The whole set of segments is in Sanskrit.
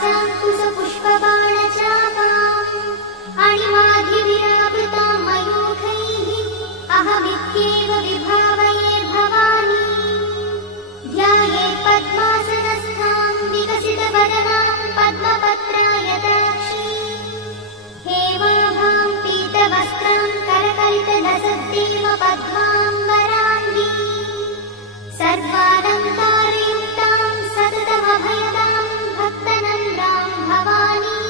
पाशाङ्कुशपुष्पबाणचापाम् अणिमाधिविरावृतां मयूखैः अहमित्येव विभावये भवानी। ध्यायेत् पद्मासनस्थां विकसितवदनां पद्मपत्रायताक्षीं हेमाभां पीतवस्त्रां करकलितलसद्देव पद्माम्बराङ्गी सर्वालङ्कारयुक्तां सततमभयदां भक्तनन्दां भवानी।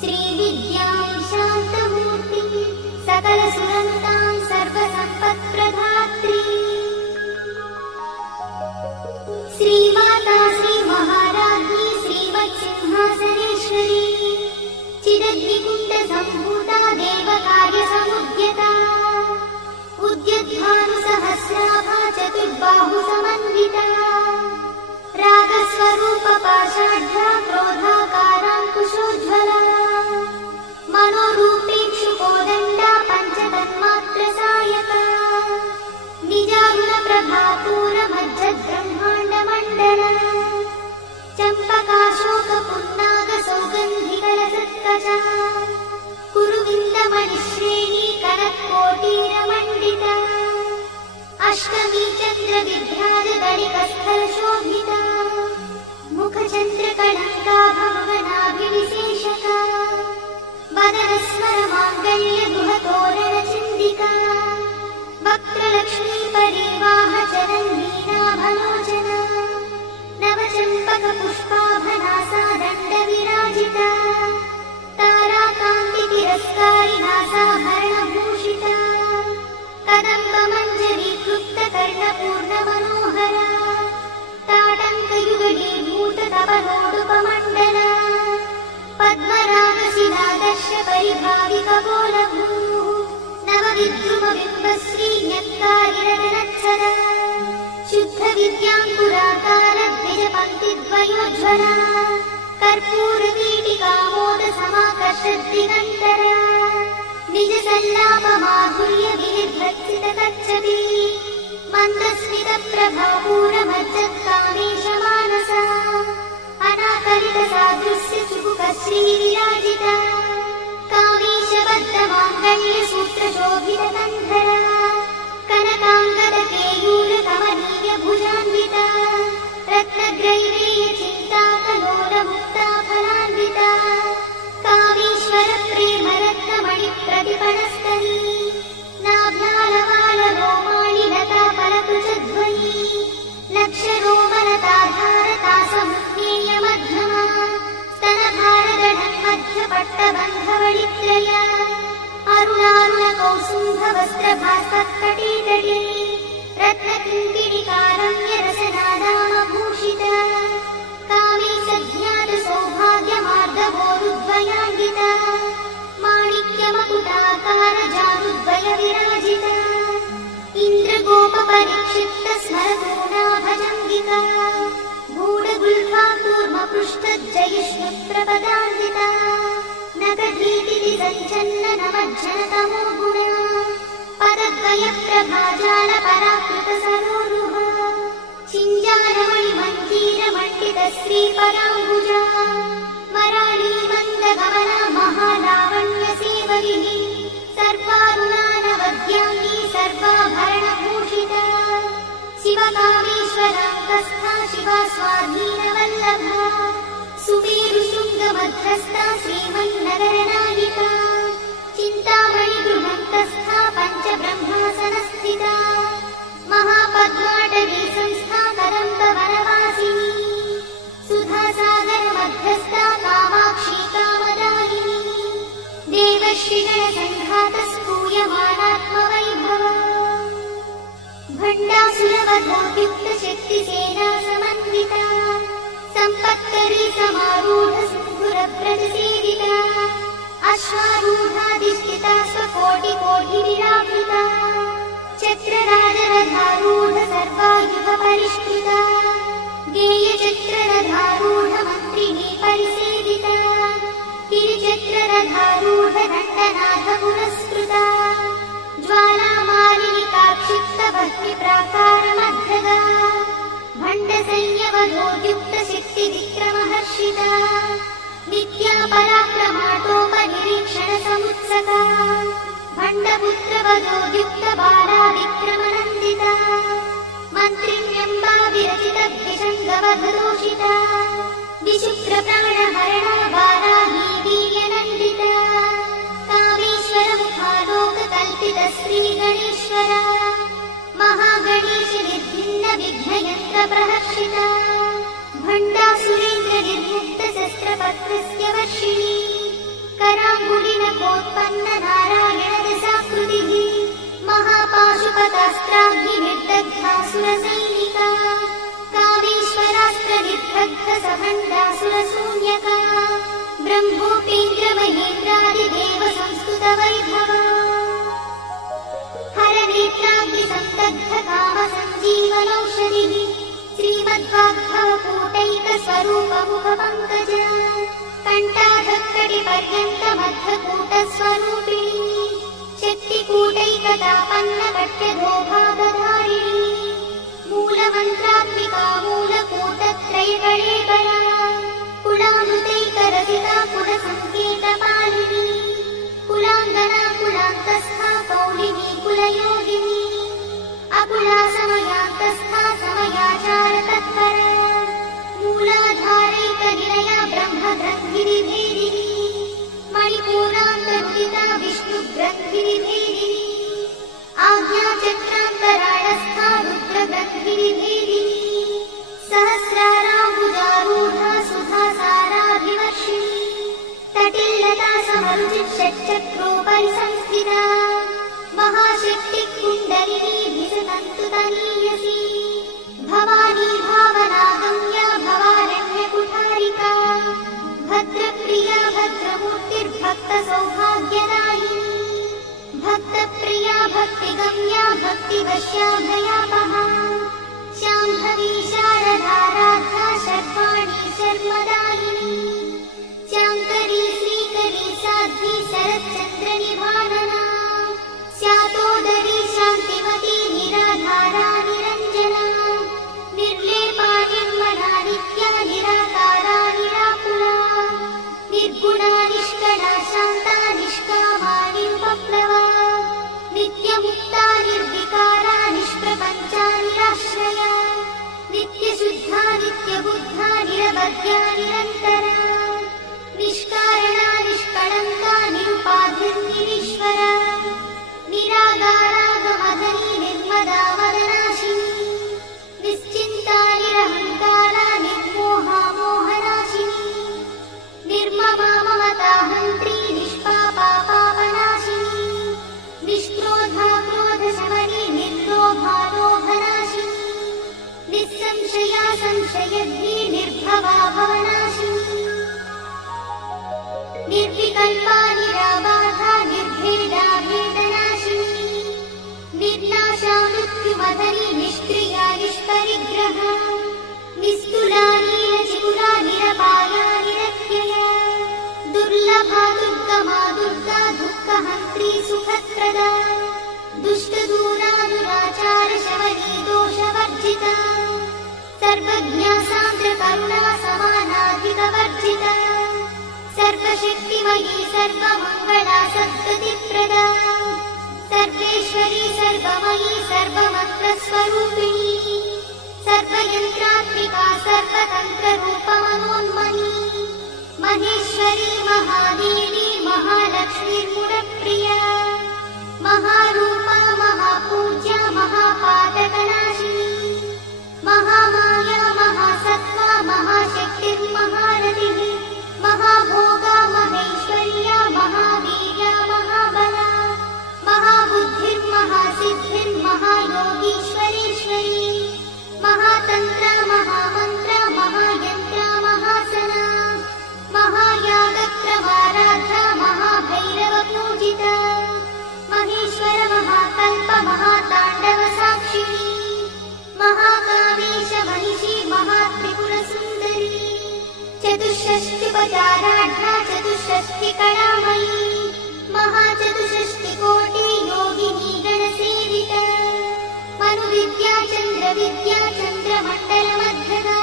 श्रीविद्यां शान्तमूर्तिं सकलसुरनुतां सर्वसम्पत्प्रदात्री श्रीमाता श्रीमहाराज्ञी श्रीमत्सिंहासनेश्वरी चिदग्निकुण्डसम्भूता देवकार्यसमुद्यता उद्यद्भानुसहस्राभा चतुर्बाहुसमन्विता रागस्वरूपपाषाढ्या क्रोधाकाराङ्कुशोज्ज्वला मनोरूपेक्षुकोदण्डा पञ्चतन्मात्रसायका निजारुणप्रभापूरमज्जद्ब्रह्माण्डमण्डला चम्पकाशोकपुन्नागसौगन्धिकलसत्कचा कुरुविन्दमणिश्रेणी कनत्कोटीरमण्डिता अष्टमी चन्द्रविभ्राजदलिकस्थलशोभिता मुखचन्द्रकलङ्का भवनाभिविशेषका वदनस्वरमाङ्गल्यगृहतोरणचिन्दिका वक्त्रलक्ष्मीपरिवाहचरन्नीनाभलोचना नवचम्पकपुष्पाभनासा दण्डविराजिता ताराकान्तितिरस्कारिनासाभरणभूषिता कदम्बमञ्जरीकृप्तकर्णपूर्णमनोहरा ताटङ्कयुगलीभूततपलोडुपमण्डला पद्मरागशिलादर्शपरिभाविकपोलभूः नवविद्रुमबिम्बश्रीन्यक्कारिरदनच्छदा शुद्धविद्याङ्कुराकारद्विजपङ्क्तिद्वयोज्ज्वला कर्पूरवीटिकामोदसमाकर्षद्दिगन्तरा निजसल्लापमाधुर्यविनिर्भर्सितकच्छपी मन्दस्मितप्रभापूरमज्जत्कामेशमानसा अनाकलितसादृश्यचुबुकश्रीविराजिता कामेशबद्धमाङ्गल्यसूत्रशोभितकन्धरा कनकाङ्गदकेयूरकमनीयभुजान्विता रत्नग्रैवेयचिन्ताकलोलमुक्ताफलान्विता कामेश्वरप्रेमरत्नमणिप्रतिपणस्तनी नाभ्यालवालरोमाणिलताफलकुचध्वनी लक्षरोमलताधारतासमुज्ञेयमध्यमा स्तनभारदढन्मध्यपट्टबन्धवळित्रया अरुणारुणकौसुम्भवस्त्रभास्तत्कटीतटी रत्नकिङ्किणिकारम्यरसनादामभूषिता कामेशज्ञातसौभाग्यमार्दवोरुद्वयान्विता माणिक्यमकुटाकारजानुद्वयविराजिता इन्द्रगोपपरिक्षिप्तस्मरतूणाभजङ्गिका गूढगुल्फाकूर्मपृष्ठज्जयिष्णुप्रपदान्विता नगधीतिसञ्चन्ननमज्जनतमो गुणा पदद्वयप्रभाजालपराकृतसरोरुहा चिञ्जारमणिमञ्जीरमण्डितश्रीपदाम्बुजा वराळीमन्दगमना महालावण्यसेवैः सर्वारुणानवद्याङ्गी सर्वाभरणभूषिता शिवकामेश्वराङ्गस्था शिवा स्वाधीनवल्लभा सुमेरुशृङ्गमध्यस्था श्रीमन्नगरनायिका चिन्तामणिगृहन्तस्था पञ्चब्रह्मासनस्थिता महापद्माटवी संस्था कदम्बवनवासिनी सुधासागरमध्यस्था कामाक्षी कामदायिनी देवश्रीगणसङ्घातस्तूयमानात्मवैभवा भण्डासुरवधोद्युक्तशक्तिसेना समन्विता सम्पत्करी समारूढसिन्धुरव्रजसेविता अश्वारूढाधिष्ठिता स्वकोटिकोटिविरावृता चक्रराजरथारूढ सर्वायुधपरिष्कृता गेयचक्ररथारूढमन्त्रिणी परिसेविता गिरिचक्ररथारूढदण्डनाथपुरस्कृता ज्वालामालिनिकाक्षिप्तभक्तिप्राकारमध्यगा भण्डसंयम शक्तिविक्रमहर्षिता नित्या पराक्रमाटोपनिरीक्षणसमुत्सका भण्डपुत्रवधोद्युक्तबाला विक्रमनन्दिता मन्त्रिण्यम्बा विरचितद्विषङ्गवधदोषिता विशुक्रप्राणहरणा वाराही वीर्यनन्दिता कामेश्वरमुखालोककल्पितश्रीगणेश्वरा महागणेश निर्भिन्नविघ्नयन्त्रप्रहर्षिता भण्डासुरेन्द्रनिर्मुक्तशस्त्रपत्रस्य वर्षिणी कराङ्गुलिनखोत्पन्ननारायणदशाकृतिः महापाशुपतास्त्राग्निर्दग्धासुरसैनिका कामेश्वरास्त्रनिर्दग्धसभण्डासुरशून्यका ब्रह्मोपेन्द्रमहेन्द्रादिदेवसंस्तुतवैभवा हरनेत्राग्निसन्तग्धकामसञ्जीवनौषधिः श्रीमद्वाग्भवकूटैकस्वरूपमुखपङ्कज कण्ठाधक्कटिपर्यन्तमद्धकूटस्वरूपिणी शक्तिकूटैकतापन्नपट्यधोभागधारिणी मूलमन्त्रात्मिका मूलकूटत्रयकळेबरा कुलामृतैकरसिता कुलसङ्केतपालिनी कुलाङ्गना कुलान्तस्था कौलिनी कुलयोगिनी अकुला समयान्तस्था समयाचारतत्परा मूलाधारैकनिलया ब्रह्मग्रन्थिनिभेदिनी मणिपूरान्तरुदिता विष्णुग्रन्थिनिभेदिनी आज्ञाचक्रान्तराळस्था रुद्रग्रन्थिनिभेदिनी सहस्राराम्बुजारूढा सुधासाराभिवर्षिणी तटिल्लता समरुचिषट्चक्रोपरि संस्थिता महाशक्तिकुण्डलिनी विसतन्तुतनीयसी भवानी भावनागम्या भवारण्यकुठारिका भद्रप्रिया भद्रमूर्तिर्भक्तसौभाग्यदायिनी भक्तप्रिया भक्तिगम्या भक्तिवश्याभयापहा शाम्भवी शारदाराध्या शर्वाणी शर्मदायिनी शाङ्करी श्रीकरी साध्वी शरच्चन्द्रनिभानना स्यातोदरी शान्तिमती निराधारा निरञ्जना निर्लेपा निर्मला नित्या निराकारा निराकुला निर्गुणा निष्कला शान्ता निष्कामा निरुपप्लवा नित्यमुक्ता निर्विकारा निष्प्रपञ्चा निराश्रया नित्यशुद्धा नित्यबुद्धा निरवध्या निरन्तरा निष्कारणा निष्कळङ्का निरुपाधिर्निरीश्वरा निरागारागमधनी निर्मदा वदनाशिनी निश्चिन्ता निरहङ्कारा निर्मोहा मोहनाशिनी निर्ममा ममता हन्त्री निष्पापा पापनाशिनी निष्क्रोधा क्रोधशमनी निर्लोभा लोभनाशिनी निस्संशया संशयद्वी निर्भवा भवनाशिनी निर्विकल्पा निराबाधा निर्भेदा भेदनाशिनी निर्नाशा मृत्युमधनी निष्क्रिया निष्परिग्रहा निस्तुला नीलचिकुला निरपाया निरत्यया दुर्लभा दुर्गमा दुर्गा दुःखहन्त्री सुखप्रदा दुष्टदूरा दुराचारशमनी दोषवर्जिता सर्वज्ञा सान्द्रकरुणा समानाधिकवर्जिता सर्वशक्तिमयी सर्वमङ्गला सद्गतिप्रदा सर्वेश्वरी सर्वमयी सर्वमन्त्रस्वरूपिणी सर्वयन्त्रात्मिका सर्वतन्त्ररूपमनोन्मनी महेश्वरी महादेवी महालक्ष्मीर्मुरप्रिया महारूपा महापूज्या महापातकनाशिनी महामाया महासत्त्वा महाशक्तिर्महारतिः महाभोगा महेश्वर्या महावीर्या महाबला महाबुद्धिर्महासिद्धिर्महायोगीश्वरेश्वरी महातन्त्रा महामन्त्रा महायन्त्रा महासना महायागक्रमाराध्या महाभैरवपूजिता महेश्वर महाकल्प महाताण्डवसाक्षिणी महाकामेश महिषी महात्रिपुरसुन्दरी चतुष्षष्टिपचाराढ्या चतुष्षष्टिकलामयी महाचतुष्षष्टिकोटि योगिनी गणसेविता मनुविद्या चन्द्रविद्या चन्द्रमण्डलमध्यगा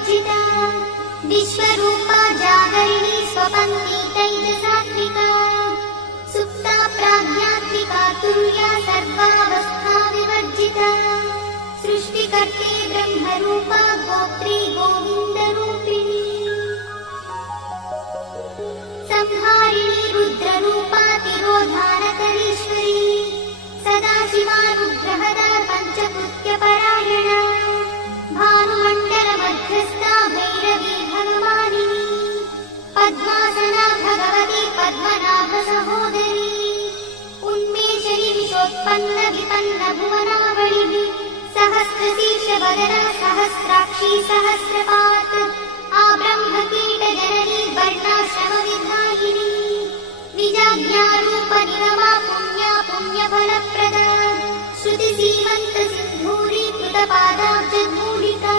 विवर्जिता विश्वरूपा जागरिणी स्वपन्नी तैजसात्विका सुप्ता प्राज्ञात्मिका तुर्या सर्वावस्था विवर्जिता सृष्टिकर्त्री ब्रह्मरूपा गोत्री गोविन्दरूपिणी संहारिणी रुद्ररूपा तिरोधानकरीश्वरी सदाशिवानुग्रहदा पञ्चकृत्यपरायणा भानुमण्डलमध्यस्था भैरवी भगवानिनी पद्मासना भगवती पद्मनाभसहोदरी उन्मेषणी विशोत्पन्न विपन्न भुवनावलिः सहस्रशीर्षवदना सहस्राक्षी सहस्रपात् आब्रह्मकीटजननी वर्णाश्रमविधायिनी निजाज्ञारूपनिगमा पुण्या पुण्यफलप्रदा श्रुतिसीमन्तसिन्धूरी कृतपादाब्जधूलिका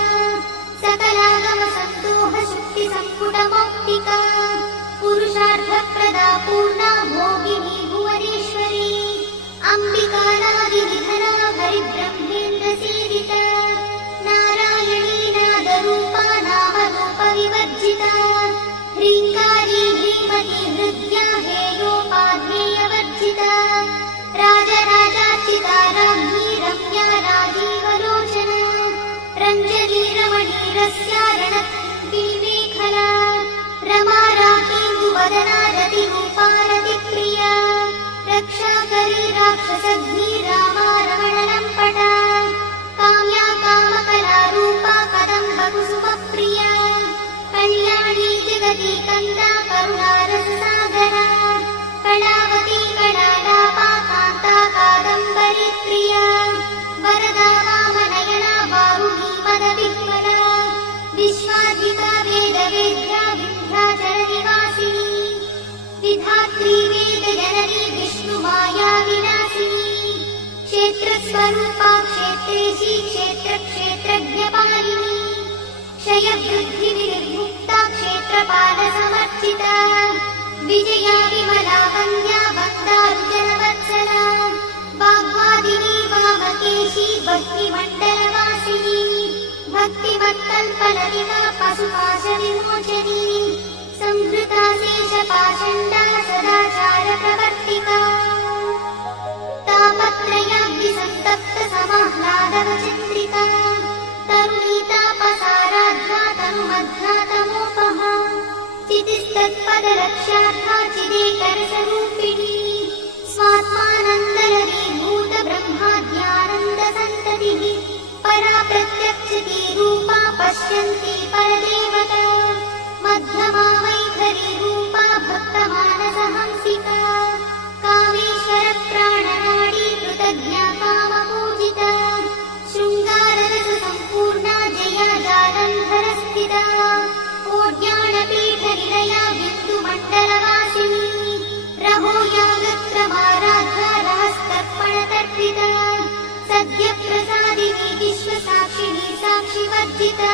सकलागमसन्दोहशुक्तिसम्पुटमौक्तिका पुरुषार्थप्रदा पूर्णा भोगिनी भुवनेश्वरी अम्बिकानादिनिधना हरिब्रह्मेन्द्रसेविता नारायणी नादरूपा नामरूपविवर्जिता ह्रीङ्कारी ह्रीमती हृद्या हेयोपाध्येयवर्जिता राजराजार्चिता राज्ञी रम्या राजीवलोचना रञ्जनी रमणीरस्या रणद्विमेखला रमा राकेन्दुवदना रतिरूपा रतिप्रिया रक्षाकरी राक्षसघ्नी रामा रमणलम्पटा काम्या कामकलारूपा कदम्बकुसुमप्रिया कल्याणी जगती कन्दा करुणारससागरा कलावती कलालापा कान्ता कादम्बरी प्रिया वरदा वामनयना बाहुली मदविह्वला विश्वाधिका वेदवेद्या विन्ध्याचलनिवासिनी विधात्री वेदजननी विष्णुमाया विनाशिनी क्षेत्रस्वरूपा क्षेत्रेशी क्षेत्रक्षेत्रज्ञपालिनी क्षयवृद्धिविर्मुक्ता क्षेत्रपालसमर्चिता विजया विमला वन्द्या वन्दारुजनवत्सला वाग्वादिनी वामकेशी भक्तिमण्डलवासिनी भक्तिमत्कल्पललिता पशुपाशविमोचनी संहृता शेषपाषण्डा सदाचारप्रवर्तिका तापत्रयाग्निसन्तप्त समाह्लादवचन्द्रिका तरुणीतापसाराध्या तनुमध्या तमोपहा चितिस्तत्पदरक्षार्था चिदेकरसरूपिणी स्वात्मानन्दलवीभूत ब्रह्माद्यानन्दसन्ततिः परा प्रत्यक्षिती रूपा पश्यन्ती परदेवता मध्यमा वैखरी रूपा भक्तमानसहंसिका कामेश्वरप्राणनाडी कृतज्ञा कामपूजिता शृङ्गाररससम्पूर्णा जया जालन्धरस्थिता ओड्यानपीठनिलया बिन्दुमण्डलवासिनी रहो यागत्रमाराध्या रहस्तर्पणतर्पिता सद्यप्रसादिनी विश्वसाक्षिणी साक्षिवर्जिता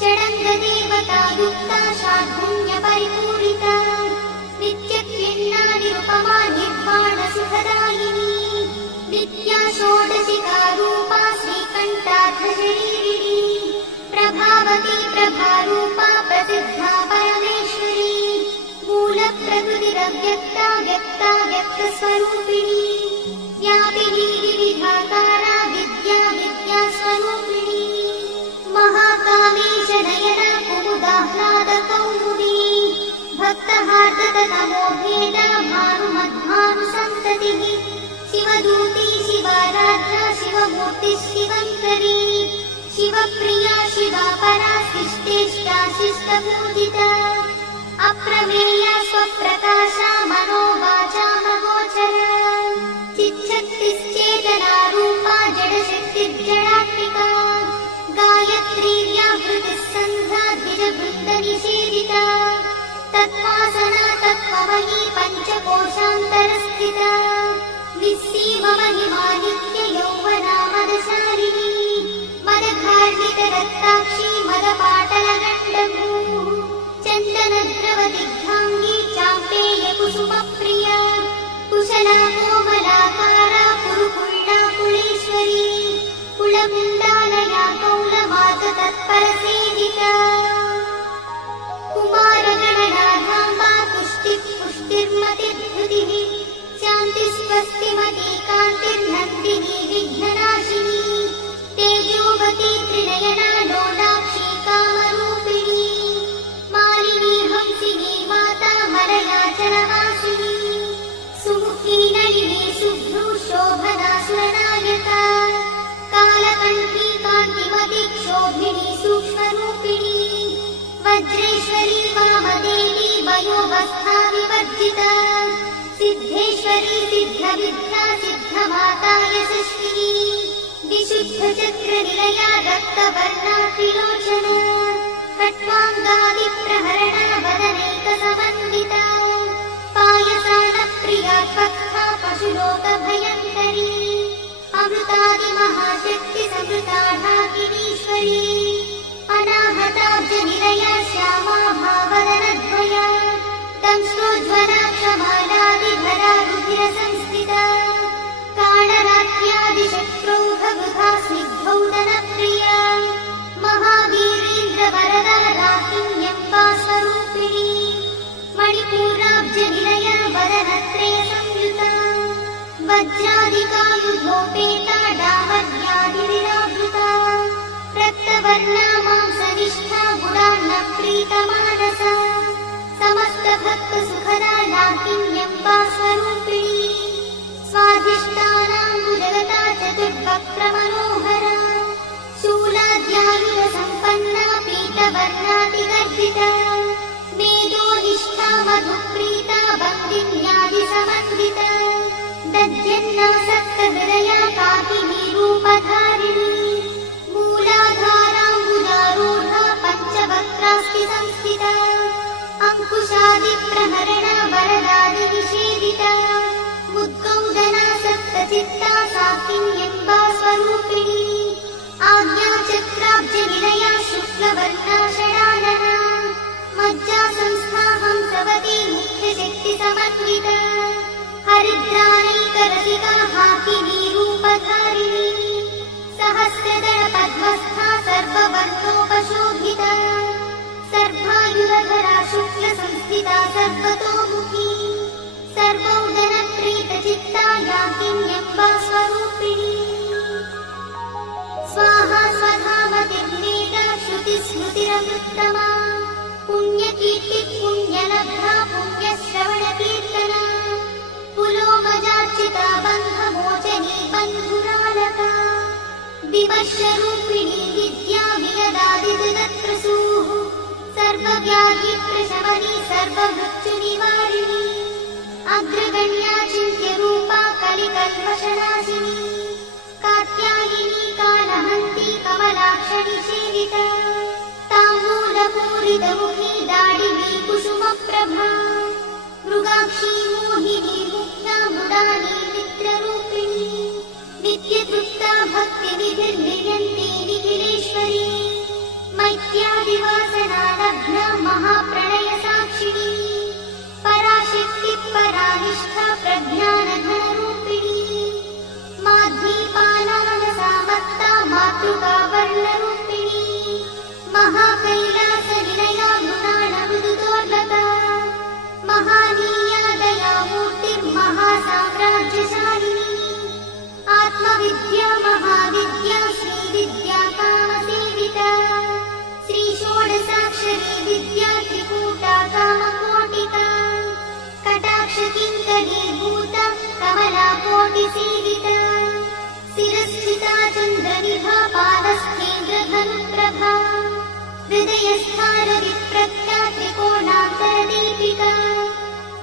षडङ्गदेवता युक्ता शाद्गुण्यपरिपूरिता नित्यक्लिन्नानिरुपमा निर्वाणसुखदायिनी नित्या षोडशिका रूपा श्रीकण्ठार्थशरीरिणी प्रभावती प्रभारूपा प्रसिद्धा परमेश्वरी मूलप्रकृतिरव्यक्ता व्यक्ता व्यक्तस्वरूपिणी व्यापिनी विविधाकारा विद्या विद्यास्वरूपिणी महाकामेश नयना कुमुदाह्लादकौमुदी भक्तहार्दतमोभेदा भानुमध्भानुसन्ततिः शिवदूती शिवाराध्या शिवमूर्तिः शिवङ्करी शिवप्रिया शिवा परा शिष्टेष्टा शिष्टपूजिता अप्रमेया स्वप्रकाशा मनोवाचामगोचरा चिच्छक्तिश्चेतना रूपा जडशक्तिर्जडात्मिका गायत्री व्याहृतिः सन्ध्या द्विजवृन्दनिषेविता तत्त्वासना तत्त्वमयी पञ्चकोशान्तरस्थिता निःसीममहिमा नित्ययौवनामदशालिनी मदघार्णितरक्ताक्षी मदपाटलगण्डभूः चन्दनद्रवदिग्धाङ्गी चाम्पेयकुसुमप्रिया कुशला कोमलाकारा कुरुकुण्डा कुलेश्वरी कुलकुण्डालया कौलमाततत्परसेविता वज्रेश्वरी वामदेवी वयोवस्था विवर्जिता सिद्धेश्वरी सिद्धविद्या सिद्धमाता यशस्विनी विशुद्धचक्रनिलया रक्तवर्णा त्रिलोचना खट्वाङ्गादिप्रहरणा वदनैकसमन्विता पायसानप्रिया भक्ता पशुलोकभयङ्करी अमृतादिमहाशक्तिसमृताढाकिनीश्वरी अनाहताब्जनिलया श्यामा भावदनद्वया दंष्ट्रोज्ज्वला क्षमालादिधरा रुधिरसंस्थिता कालरात्र्यादिशत्रुघबुधा स्निग्धौदनप्रिया महावीरेन्द्रवरदा राकिन्यम्बा स्वरूपिणी मणिपूराब्जनिलया वदनत्रयसंयुता वज्रादिकायुधोपेता डामर्यादिविरावृता रक्तवर्णा मांसनिष्ठा गुणान्नप्रीतमानसा समस्तभक्तसुखदा लाकिन्यम्बा स्वरूपिणी स्वाधिष्ठानाम्बुजगता चतुर्वक्त्रमनोहरा शूलाद्यायुधसम्पन्ना पीतवर्णातिगर्भिता मेधोनिष्ठा मधुप्रीता बन्दिन्यादिसमन्विता दध्यन्नासक्तहृदया काकिनी रूपधारिणी मूलाधाराम्बुजारूढा पञ्चवक्त्रास्ति संस्थिता अङ्कुशादिप्रहरणा वरदादिनिषेविता मुद्गौदनासक्तचित्ता साकिन्यम्बा स्वरूपिणी आज्ञाचक्राब्जनिलया शुक्लवर्णा षडानना मज्जासंस्था हंसवती मुख्यशक्तिसमन्विता हरिद्राणैकरसिका हाकिनी रूपधारिणी सहस्रदल पद्मस्था सर्ववर्णोपशोभिता सर्वायुधरा शुक्लसंस्थिता सर्वतोमुखी सर्वौदनप्रीतचित्ता याकिन्यम्बा स्वरूपिणी स्वाहा स्वधामतिर्मेधा श्रुतिस्मृतिरमृत्तमा पुण्यकीर्तिः पुण्यलब्धा पुण्यश्रवणकीर्तना पुलोमजार्चिता बन्धमोचनी बन्धुरालका विमर्शरूपिणी विद्या वियदादिजगत्प्रसूः सर्वव्याधिप्रशमनी सर्वमृत्युनिवारिणी अग्रगण्या चिन्त्यरूपा कलिकल्मषनाशिनी कात्यायिनी कालहन्ती कमलाक्षणि सेविता ताम्बूलपूरितमुखी दाडिनी कुसुमप्रभा मृगाक्षी मोहिनी मुग्धा मृडानी मित्ररूपिणी नित्यतृप्ता भक्तिविधिर्नियन्ती निखिलेश्वरी मैत्यादिवासना लब्धा महाप्रणयसाक्षिणी पराशक्तिः परानिष्ठा प्रज्ञानधनरूपिणी माध्वीपालानसामत्ता मातृका वर्णरूपिणी महाकैलासनिलया मृणालमृदुदोर्लता महानीया दयामूर्तिर्महासाम्राज्यशालिनी आत्मविद्या महाविद्या श्रीविद्या कामसेविता श्रीषोडशाक्षरी विद्या त्रिकूटा कामकोटिका कटाक्षकिङ्करीभूता कमलाकोटिसेविता शिरस्थिता चन्द्रनिभा पादस्थेन्द्रधनुप्रभा हृदयस्थानविप्रख्या त्रिकोणान्तरदीपिका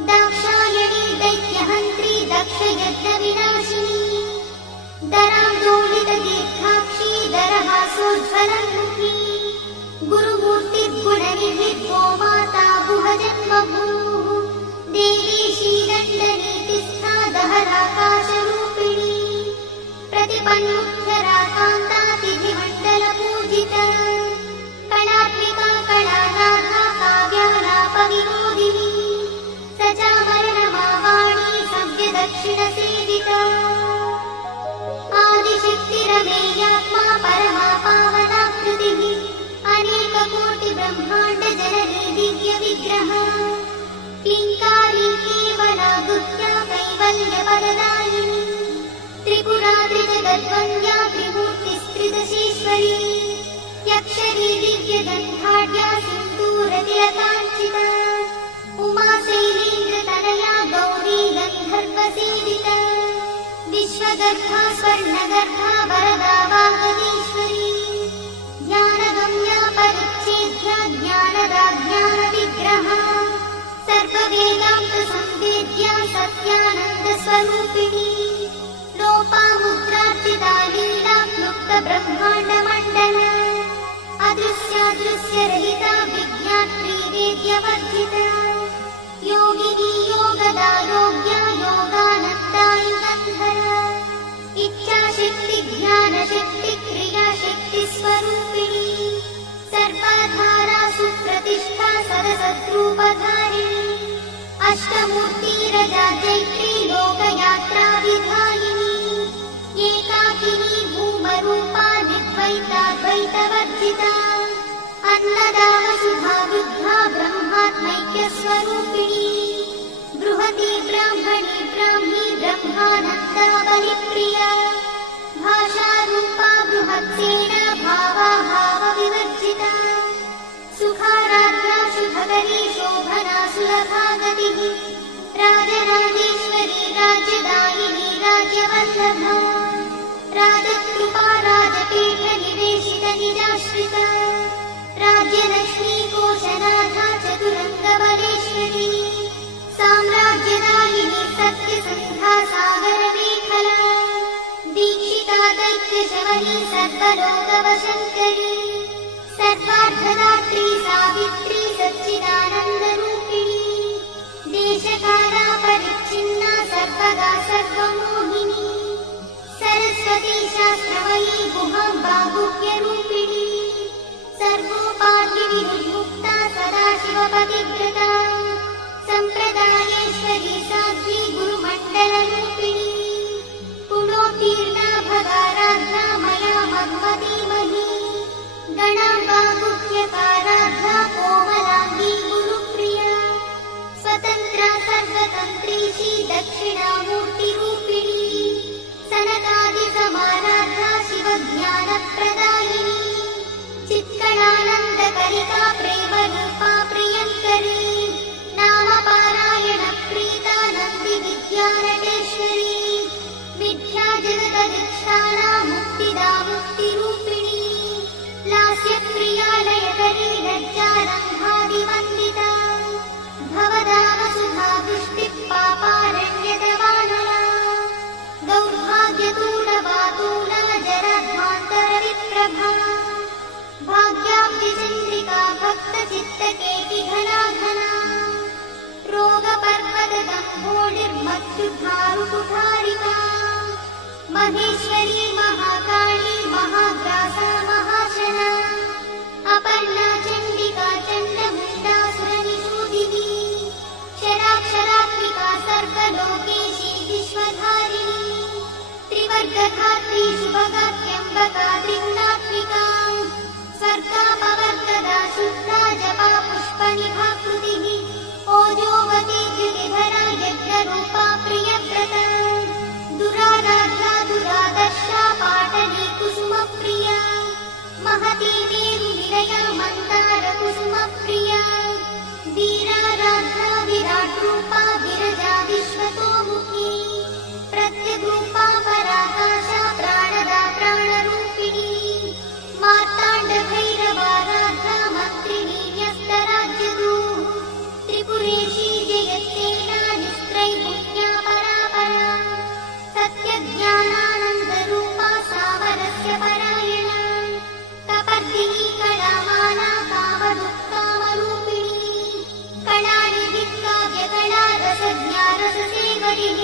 दाक्षायणी दैत्यहन्त्री दक्षयज्ञविनाशिनी दराजोडितदीर्घाक्षी दरहासोज्ज्वलन्मुखी गुरुमूर्तिर्गुणनिधिः गोमाता गुहजन्मभूः देवी श्रीदण्डनीतिस्था दहराकाशरूपिणी प्रतिपन्मुख्यराकान्तातिथिमण्डलपूजिता कलात्मिका कलानाथा काव्यालापविनोदिनी सचामरणमावाणी सव्यदक्षिणसेविता आदिशक्तिरमेयात्मा परमा पावनाकृतिः अनेककोटिब्रह्माण्डजननी दिव्यविग्रहा क्लीङ्कारी केवला दुर्गा कैवल्यपददायिनी त्रिपुरा त्रिजगद्वन्द्या त्रिमूर्तिस्त्रिदशेश्वरी यक्षरी दिव्यगन्धाढ्या सिन्दूरतिलकाञ्चिता उमा शैलेन्द्रतनया गौरी गन्धर्वसेविता विश्वगर्भा स्वर्णगर्भा वरदा वागदीश्वरी ज्ञानगम्या परिच्छेद्या ज्ञानदा स्वरूपिणी लोपामुद्रार्चिता लीला क्लुप्त ब्रह्माण्डमण्डल अदृश्यादृश्यरहिता विज्ञात्री वेद्यवर्धिता योगिनी योगदा योग्या योगानन्दा युगन्धरा इच्छाशक्ति ज्ञानशक्ति क्रियाशक्ति स्वरूपिणी सर्वाधारा सुप्रतिष्ठा सरसद्रूपधारिणी अष्टमूर्तिरजा चैत्री लोकयात्रा विधायिनी एकाकिनी भूमरूपा निर्द्वैताद्वैतवर्जिता अन्नदा वसुधा वृद्धा ब्रह्मात्मैक्यस्वरूपिणी बृहती ब्राह्मणी ब्राह्मी ब्रह्मानन्दा बलिप्रिया भाषारूपा बृहत्सेना भावाभावविवर्जिता सुखाराध्या शुभकरी शोभना सुलभा गतिः राजराजेश्वरी राज्यदायिनी राज्यवल्लभा राजकृपा राजपीठ निवेशित निजाश्रिता राज्यलक्ष्मी कोशनाथा चतुरङ्गबलेश्वरी साम्राज्यदायिनी सत्यसन्धा सागरमेखला दीक्षिता दैत्यशवनी सर्वलोकवशङ्करी सर्वार्थदात्री सावित्री सच्चिदानन्दरूपिणी देशकाला परिच्छिन्ना सर्वदा सर्वमोहिनी सरस्वती शास्त्रमयी गुहाम्बा गुह्यरूपिणी सर्वोपाधिविमुक्ता सदाशिवपतिव्रता सम्प्रदायेश्वरी साध्वी गुरुमण्डलरूपिणी पुणोत्तीर्णा भगाराध्या मया मन्मधीमहि गणाम्बा गुह्यकाराध्या कोमलाङ्गी गुरुप्रिया स्वतन्त्रा सर्वतन्त्रीशी दक्षिणामूर्तिरूपिणी सनकादिसमाराध्या शिवज्ञानप्रदायिनी चित्कणानन्दकलिका प्रेमरूपा प्रियङ्करी नामपारायणप्रीता नन्दिविद्यानटेश्वरी मिथ्या जगदधिष्ठाना मुक्तिदा मुक्तिरूपिणी लास्यप्रिया लयकरी लज्जारम्भादिवन्दिता भवदा वसुधा वृष्टिः पापारण्यतवानला दौर्भाग्यतूलवातूला जराध्वान्तरविप्रभा भाग्याब्धिचन्द्रिका भक्तचित्तकेति घना घना रोगपर्वतदम्भोडिर्मत्युद्धारुकुठारिका महेश्वरी महाकाली महाग्रासा महाशना अपर्णा चण्डिका चण्डमुण्डासुरनिषूदिनी शराक्षरात्मिका सर्वलोकेशी विश्वधारिणी त्रिवर्गधात्री शुभगात्यम्बका त्रिगुणात्मिका स्वर्गापवर्गदा शुद्धा जपा पुष्पनिभाकृतिः ओजोवती द्युतिधरा यज्ञरूपा प्रियव्रता दुराराध्या दुरादर्शा पाटली कुसुमप्रिया महती मेरुनिलया मन्दारकुसुमप्रिया वीराराध्या विराट्रूपा विरजा विश्वतोमुखी प्रत्यग्रूपा पराकाशा प्राणदा प्राणरूपिणी मार्ताण्डभैरवाराध्या मन्त्रिणी न्यस्तराज्यदूः त्रिपुरेशी जयत्सेना निस्त्रैगुण्या परापरा सत्यज्ञानानन्दरूपा सावरस्य परायणा कपर्दिनी कलामाला कामदुःखामरूपिणी कलानिधिकाव्यकला रसज्ञा रससेवरिः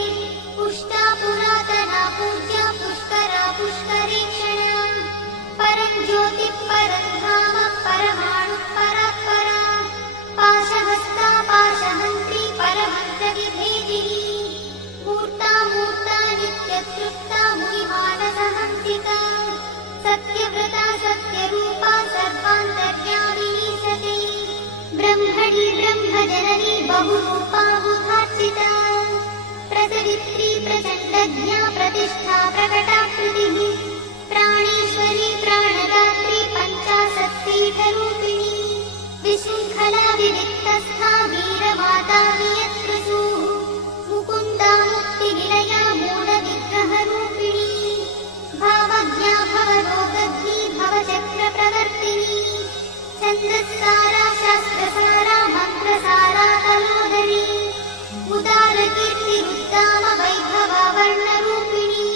पुष्टा पुरातना पूज्या पुष्करा पुष्करेक्षणा परञ्ज्योतिः परन्धाम परमाणुः परात्परा पाशहस्ता पाशहन्त्री परमन्त्रविभेदिनी मूर्ता मूर्ता नित्यतृप्ता मुनिमानसहंसिका सत्यव्रता सत्यरूपा सर्वान्तर्यामिनी सती ब्रह्मणी ब्रह्मजननी बहुरूपा बुधार्चिता प्रसवित्री प्रचण्डज्ञा प्रतिष्ठा प्रकटाकृतिः प्राणेश्वरी प्राणदात्री पञ्चाशत्पीठरूपिणी विशृङ्खला विविक्तस्था वीरमाता वियत्रसूः मुकुन्दा मुक्तिनिलया मूलविग्रहरूपिणी भावज्ञा भवरोगज्ञी भवचक्रप्रवर्तिनी छन्दस्सारा शास्त्रसारा मन्त्रसारा कलोदरी उदारकीर्तिरुद्दाम वैभव वर्णरूपिणी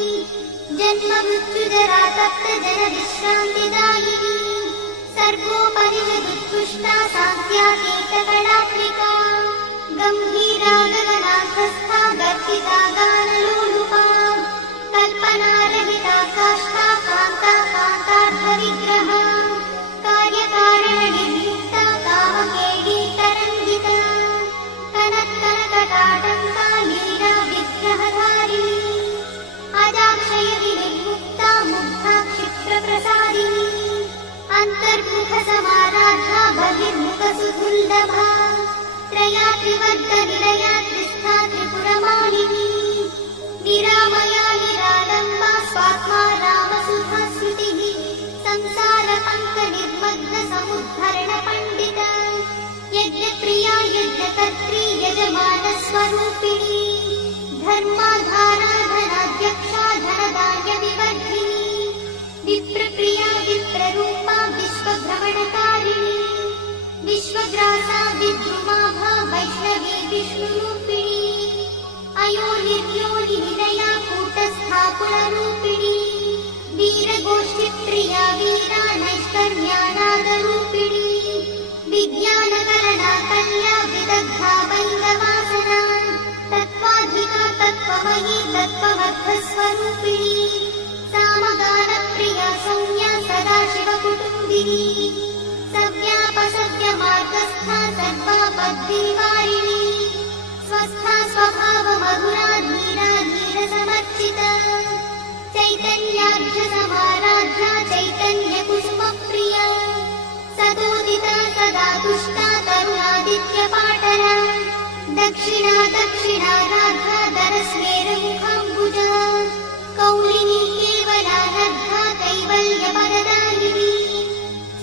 जन्म मृत्युजरा तप्त जन विश्रान्तिदायिनी सर्वोपनिषदुत्कृष्टा सान्त्यातीतकलात्मिका गम्भीरा गगनार्थस्था गर्जिता गानलोलुपा कल्पनारहिता काष्ठा कान्ता कान्तार्थविग्रहा कार्यकारणनिर्युक्ता कामकेली तरङ्गिता कनत्कनकटाटङ्का लीला विग्रहधारिणी अजाक्षयविनिर्मुक्ता मुग्धा क्षिप्रप्रसादिनी अन्तर्मुखसमाराधा बहिर्मुखसुदुर्लभा त्रया त्रिवर्गनिलया त्रिस्था त्रिपुरमालिनी निरामया निरालम्बा स्वात्मा रामसुधा श्रुतिः संसारपङ्कनिर्मग्नसमुद्धरणपण्डिता यज्ञप्रिया यज्ञकर्त्री यजमानस्वरूपिणी धर्माधारा धनाध्यक्षा धनधान्यविवर्धिनी विप्रप्रिया विप्ररूपा विश्वभ्रमणकारिणी विश्वग्रासा विद्रुमाभा वैष्णवी विष्णुरूपिणी अयोनिर्योनिनिलया कूटस्था कुलरूपिणी वीरगोष्ठिप्रिया वीरा नैष्कर्म्यानादरूपिणी विज्ञानकरणा कल्या विदग्धा वैरवासना तत्त्वाधिका तत्त्वमयी तत्त्वबद्धस्वरूपिणी सामगानप्रिया सौम्या सदाशिवकुटुम्बिनी सव्यापसव्यमार्गस्था सर्वापद्विवारिणी स्वस्था स्वभावमधुरा धीरा धीरसमर्चिता चैतन्याढ्यसमाराध्या चैतन्यकुसुमप्रिया सदोदिता सदा तुष्टा तरुणादित्यपाटला दक्षिणा दक्षिणाराध्या दरस्मेरमुखाम्बुजा कौलिनी केवलानर्धा कैवल्यपरदायिनी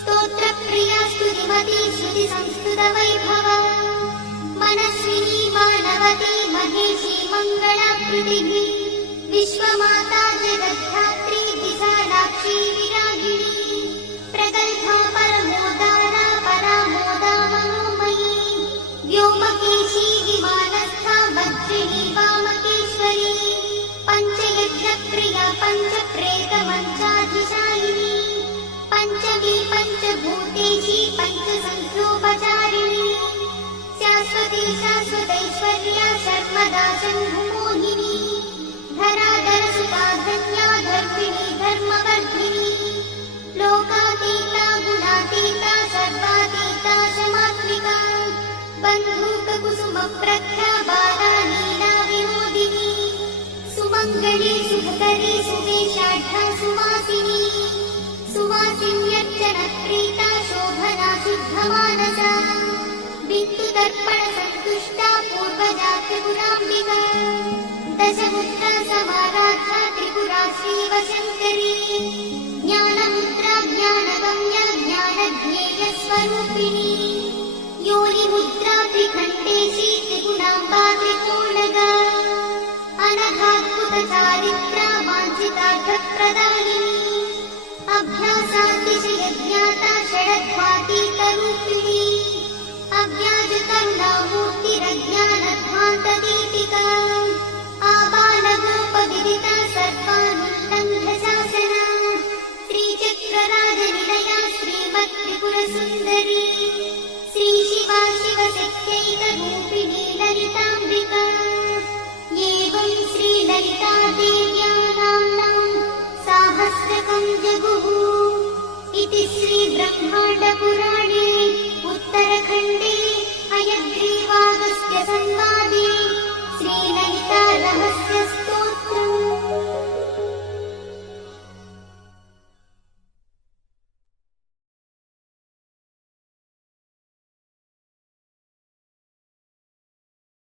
स्तोत्रप्रिया स्तुतिमती श्रुतिसंस्कृतवैभवा मनस्विनी मानवती महेशी मङ्गलाकृतिः विश्वमाता जगद्धात्री विशालाक्षी विरागिणी प्रगल्भा परमोदारा परामोदा मनोमयी व्योमकेशी विमानस्था वज्रिणी वामकेश्वरी पञ्चयज्ञप्रिया पञ्चप्रेतमञ्चाधिशायिनी पञ्चमी पञ्चभूतेशी पञ्चसंख्योपचारिणी शाश्वती शाश्वतैश्वर्या शर्मदा शम्भुमोहिनी धराधरसुता धन्या धर्मिणी धर्मवर्धिनी लोकातीता गुणातीता सर्वातीता शमात्मिका बन्धूककुसुमप्रख्या बाला लीला विनोदिनी सुमङ्गली सुखकरी सुवेशाढ्या सुवासिनी सुवासिन्यर्चनप्रीता शोभना शुद्धमानसा बिन्दुदर्पणसन्तुष्टा पूर्वजा त्रिपुराम्बिका दशमुद्रा समाराधा त्रिपुरा श्रीवशङ्करी ज्ञानमुद्रा ज्ञानगम्या ज्ञानज्ञेयस्वरूपिणी योनिमुद्रा त्रिखण्डेशी त्रिगुणाम्बा त्रिकोणगा अनघाद्भुतचारित्रा वाञ्छितार्थप्रदायिनी